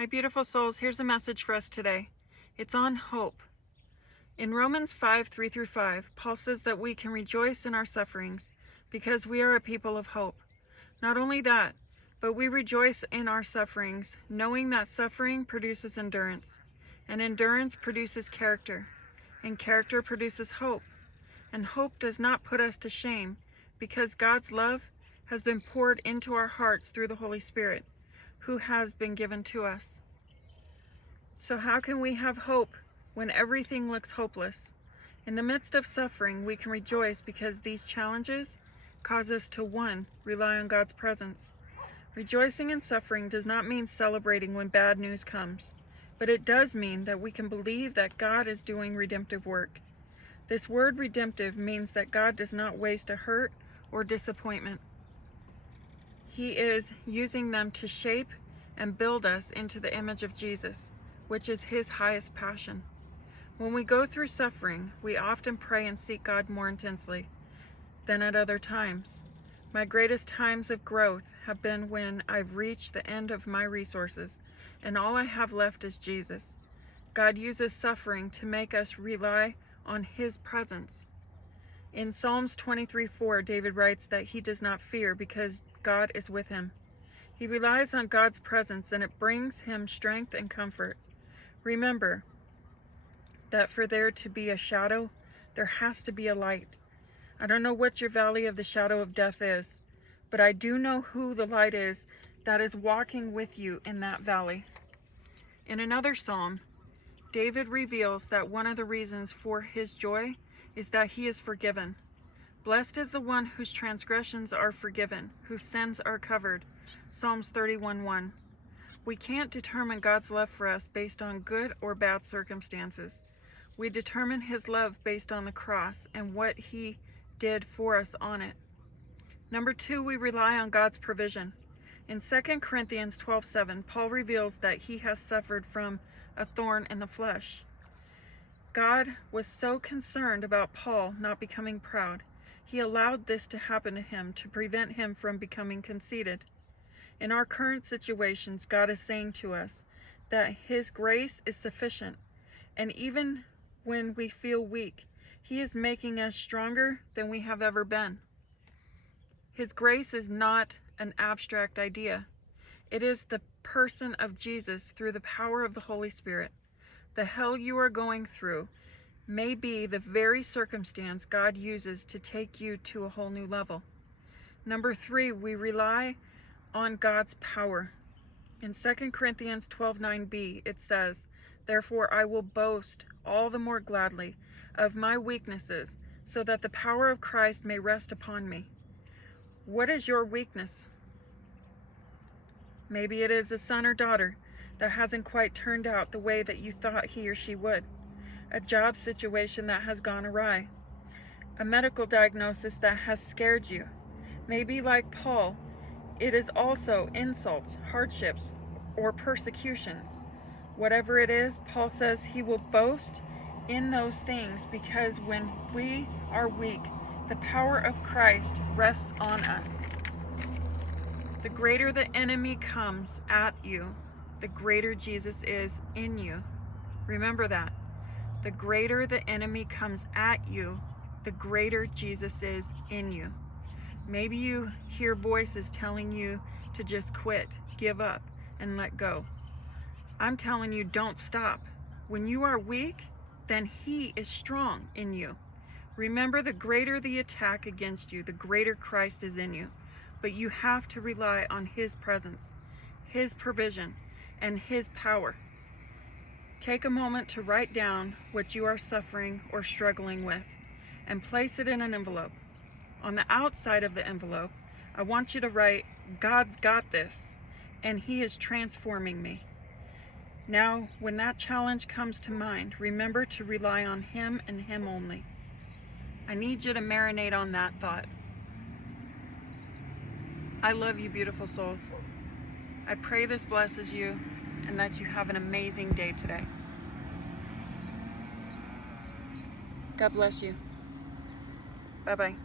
Hi, beautiful souls. Here's a message for us today. It's on hope. In Romans 5:3-5, Paul says that we can rejoice in our sufferings because we are a people of hope. Not only that, but we rejoice in our sufferings, knowing that suffering produces endurance, and endurance produces character, and character produces hope. And hope does not put us to shame because God's love has been poured into our hearts through the Holy Spirit, who has been given to us. So how can we have hope when everything looks hopeless? In the midst of suffering, we can rejoice because these challenges cause us to, 1, rely on God's presence. Rejoicing in suffering does not mean celebrating when bad news comes, but it does mean that we can believe that God is doing redemptive work. This word redemptive means that God does not waste a hurt or disappointment. He is using them to shape and build us into the image of Jesus, which is his highest passion. When we go through suffering, we often pray and seek God more intensely than at other times. My greatest times of growth have been when I've reached the end of my resources and all I have left is Jesus. God uses suffering to make us rely on his presence. In Psalms 23:4, David writes that he does not fear because God is with him. He relies on God's presence and it brings him strength and comfort. Remember that for there to be a shadow, there has to be a light. I don't know what your valley of the shadow of death is, but I do know who the light is that is walking with you in that valley. In another psalm, David reveals that one of the reasons for his joy is that he is forgiven. Blessed is the one whose transgressions are forgiven, whose sins are covered. Psalms 31:1. We can't determine God's love for us based on good or bad circumstances. We determine his love based on the cross and what he did for us on it. Number 2, we rely on God's provision. In 2 Corinthians 12:7, Paul reveals that he has suffered from a thorn in the flesh. God was so concerned about Paul not becoming proud, he allowed this to happen to him to prevent him from becoming conceited. In our current situations, God is saying to us that his grace is sufficient, and even when we feel weak, he is making us stronger than we have ever been. His grace is not an abstract idea. It is the person of Jesus through the power of the Holy Spirit. The hell you are going through may be the very circumstance God uses to take you to a whole new level. Number 3, we rely on God's power. In 2 Corinthians 12:9b, it says, "Therefore I will boast all the more gladly of my weaknesses, so that the power of Christ may rest upon me." What is your weakness? Maybe it is a son or daughter that hasn't quite turned out the way that you thought he or she would. A job situation that has gone awry. A medical diagnosis that has scared you. Maybe like Paul, it is also insults, hardships, or persecutions. Whatever it is, Paul says he will boast in those things because when we are weak, the power of Christ rests on us. The greater the enemy comes at you, the greater Jesus is in you. Remember that. The greater the enemy comes at you, the greater Jesus is in you. Maybe you hear voices telling you to just quit, give up, and let go. I'm telling you, don't stop. When you are weak, then he is strong in you. Remember, the greater the attack against you, the greater Christ is in you. But you have to rely on his presence, his provision, and his power. Take a moment to write down what you are suffering or struggling with and place it in an envelope. On the outside of the envelope, I want you to write, "God's got this, and he is transforming me." Now, when that challenge comes to mind, remember to rely on him and him only. I need you to marinate on that thought. I love you, beautiful souls. I pray this blesses you and that you have an amazing day today. God bless you. Bye-bye.